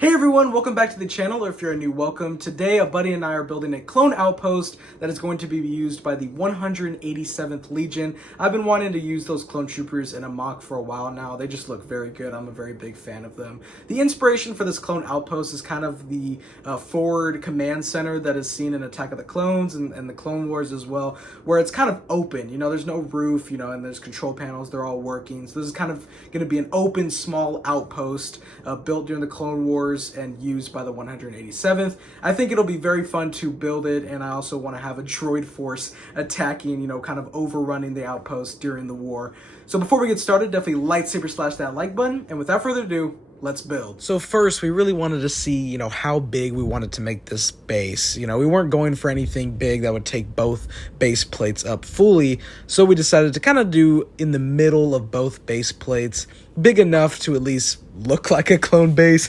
Hey everyone, welcome back to the channel, or if you're new, welcome. Today, a buddy and I are building a clone outpost that is going to be used by the 187th Legion. I've been wanting to use those clone troopers in a mock for a while now. They just look very good. I'm a very big fan of them. The inspiration for this clone outpost is kind of the forward command center that is seen in Attack of the Clones and the Clone Wars as well, where it's kind of open. You know, there's no roof, and there's control panels. They're all working. So this is kind of going to be an open, small outpost built during the Clone Wars and used by the 187th. I think it'll be very fun to build it, and I also want to have a droid force attacking, kind of overrunning the outpost during the war. So before we get started, definitely lightsaber slash that like button, and without further ado, let's build. So first, we really wanted to see, how big we wanted to make this base. We weren't going for anything big that would take both base plates up fully, so we decided to kind of do in the middle of both base plates, big enough to at least look like a clone base,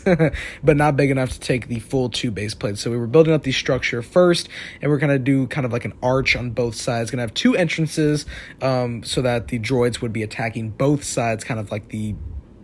but not big enough to take the full two base plates. So we were building up the structure first, and we're going to do kind of like an arch on both sides. Going to have two entrances so that the droids would be attacking both sides, kind of like the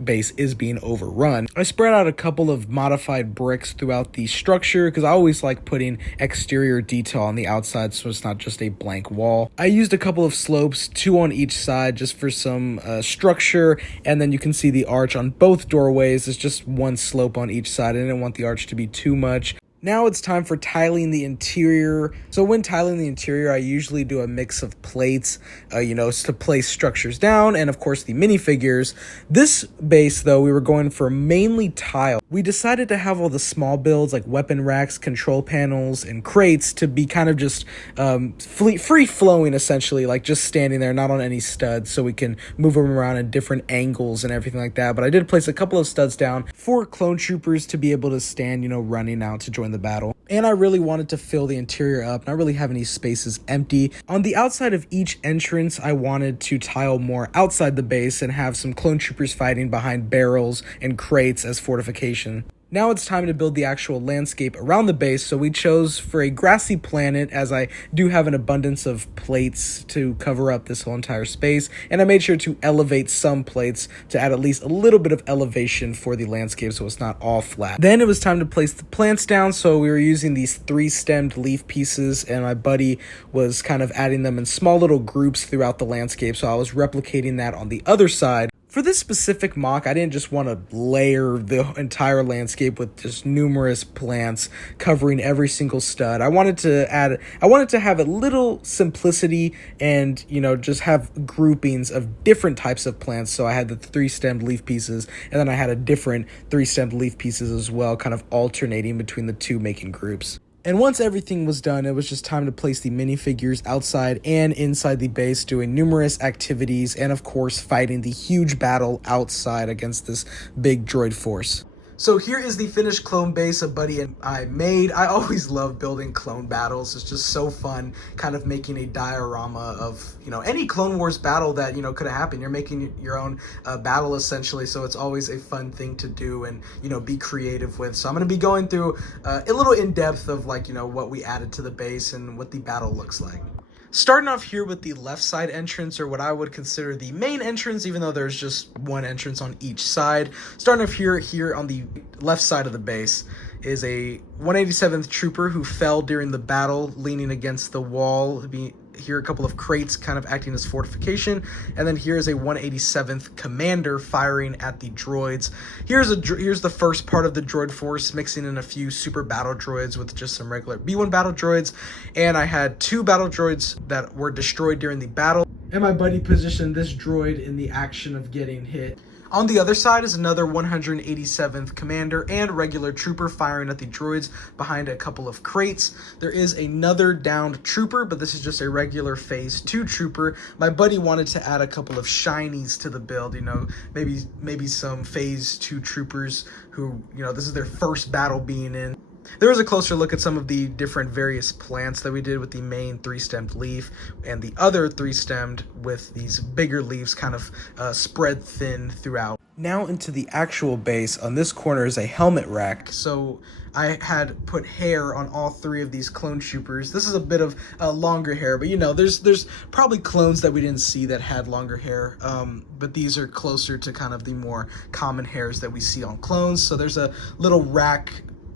base is being overrun. I spread out a couple of modified bricks throughout the structure because I always like putting exterior detail on the outside so it's not just a blank wall. I used a couple of slopes, two on each side, just for some structure, and then you can see the arch on both doorways. It's just one slope on each side. I didn't want the arch to be too much. Now it's time for tiling the interior. So when tiling the interior, I usually do a mix of plates, to place structures down, and of course the minifigures. This base, though, we were going for mainly tile. We decided to have all the small builds like weapon racks, control panels, and crates to be kind of just free-flowing, essentially, like just standing there, not on any studs, so we can move them around in different angles and everything like that. But I did place a couple of studs down for clone troopers to be able to stand, running out to join the battle. And I really wanted to fill the interior up, not really have any spaces empty. On the outside of each entrance, I wanted to tile more outside the base and have some clone troopers fighting behind barrels and crates as fortification. Now it's time to build the actual landscape around the base, so we chose for a grassy planet, as I do have an abundance of plates to cover up this whole entire space, and I made sure to elevate some plates to add at least a little bit of elevation for the landscape so it's not all flat. Then it was time to place the plants down, so we were using these three-stemmed leaf pieces, and my buddy was kind of adding them in small little groups throughout the landscape, so I was replicating that on the other side. For this specific mock, I didn't just want to layer the entire landscape with just numerous plants covering every single stud. I wanted to have a little simplicity and, just have groupings of different types of plants. So I had the three-stemmed leaf pieces, and then I had a different three-stemmed leaf pieces as well, kind of alternating between the two, making groups. And once everything was done, it was just time to place the minifigures outside and inside the base, doing numerous activities and, of course, fighting the huge battle outside against this big droid force. So here is the finished clone base a buddy and I made. I always love building clone battles. It's just so fun kind of making a diorama of, any Clone Wars battle that, could have happened. You're making your own battle essentially, so it's always a fun thing to do and, be creative with. So I'm going to be going through a little in-depth of what we added to the base and what the battle looks like. Starting off here with the left side entrance, or what I would consider the main entrance, even though there's just one entrance on each side. Starting off here on the left side of the base is a 187th trooper who fell during the battle, leaning against the wall. Here a couple of crates kind of acting as fortification, and then here is a 187th commander firing at the droids. Here's the first part of the droid force, mixing in a few super battle droids with just some regular B1 battle droids, and I had two battle droids that were destroyed during the battle, and my buddy positioned this droid in the action of getting hit. On the other side is another 187th commander and regular trooper firing at the droids behind a couple of crates. There is another downed trooper, but this is just a regular phase 2 trooper. My buddy wanted to add a couple of shinies to the build, maybe some phase 2 troopers who, this is their first battle being in. There was a closer look at some of the different various plants that we did with the main three-stemmed leaf and the other three-stemmed with these bigger leaves kind of spread thin throughout. Now into the actual base. On this corner is a helmet rack. So I had put hair on all three of these clone troopers. This is a bit of longer hair, but you know, there's probably clones that we didn't see that had longer hair. But these are closer to kind of the more common hairs that we see on clones. So there's a little rack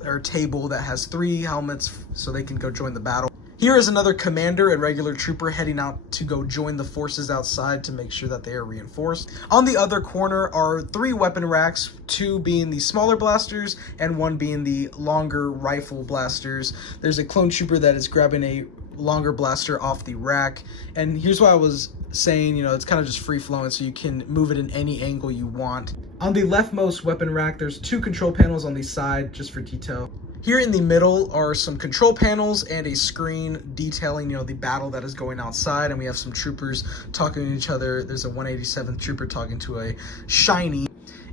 or table that has 3 helmets so they can go join the battle. Here is another commander and regular trooper heading out to go join the forces outside to make sure that they are reinforced. On the other corner are 3 weapon racks, 2 being the smaller blasters and 1 being the longer rifle blasters. There's a clone trooper that is grabbing a longer blaster off the rack. And here's what I was saying, you know, it's kind of just free flowing, so you can move it in any angle you want. On the leftmost weapon rack, there's 2 control panels on the side just for detail. Here in the middle are some control panels and a screen detailing, you know, the battle that is going outside, and we have some troopers talking to each other. There's a 187th trooper talking to a shiny,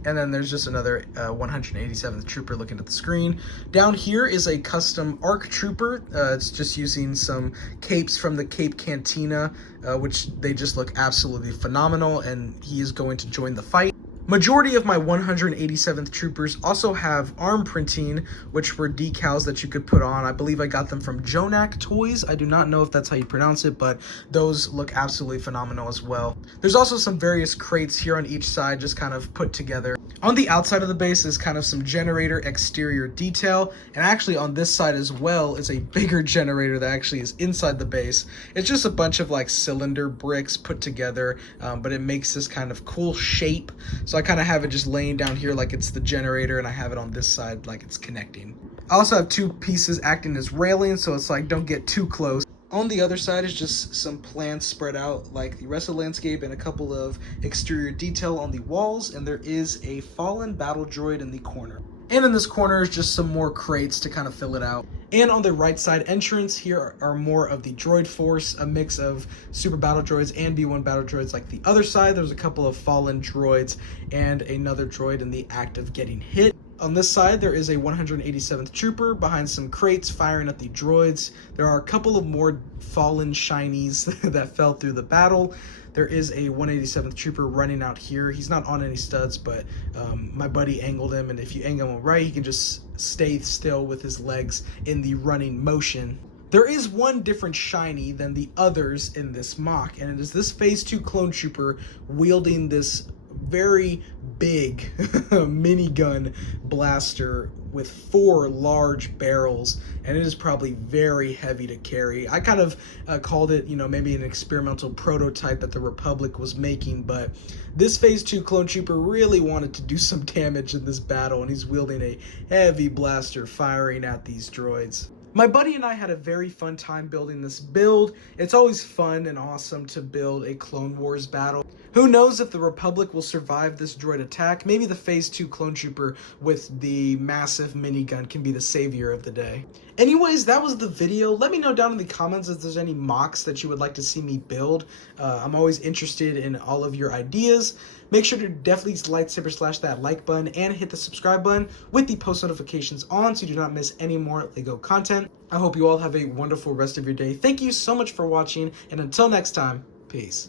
and then there's just another 187th trooper looking at the screen. Down here is a custom ARC trooper. It's just using some capes from the Cape Cantina, which they just look absolutely phenomenal, and he is going to join the fight. Majority of my 187th troopers also have arm printing, which were decals that you could put on. I believe I got them from Jonak Toys. I do not know if that's how you pronounce it, but those look absolutely phenomenal as well. There's also some various crates here on each side just kind of put together. On the outside of the base is kind of some generator exterior detail, and actually on this side as well is a bigger generator that actually is inside the base. It's just a bunch of like cylinder bricks put together, but it makes this kind of cool shape. So I kind of have it just laying down here like it's the generator, and I have it on this side like it's connecting. I also have 2 pieces acting as railings, so it's like don't get too close. On the other side is just some plants spread out like the rest of the landscape, and a couple of exterior detail on the walls, and there is a fallen battle droid in the corner. And in this corner is just some more crates to kind of fill it out. And on the right side entrance, here are more of the droid force, a mix of super battle droids and B1 battle droids like the other side. There's a couple of fallen droids and another droid in the act of getting hit. On this side, there is a 187th trooper behind some crates firing at the droids. There are a couple of more fallen shinies that fell through the battle. There is a 187th trooper running out here. He's not on any studs, but my buddy angled him, and if you angle him right, he can just stay still with his legs in the running motion. There is one different shiny than the others in this mock, and it is this Phase 2 clone trooper wielding this very big minigun blaster with 4 large barrels, and it is probably very heavy to carry. I kind of called it, you know, maybe an experimental prototype that the Republic was making, but this Phase 2 clone trooper really wanted to do some damage in this battle, and he's wielding a heavy blaster firing at these droids. My buddy and I had a very fun time building this build. It's always fun and awesome to build a Clone Wars battle. Who knows if the Republic will survive this droid attack? Maybe the Phase 2 clone trooper with the massive minigun can be the savior of the day. Anyways, that was the video. Let me know down in the comments if there's any mocks that you would like to see me build. I'm always interested in all of your ideas. Make sure to definitely lightsaber slash that like button and hit the subscribe button with the post notifications on so you do not miss any more LEGO content. I hope you all have a wonderful rest of your day. Thank you so much for watching, and until next time, peace.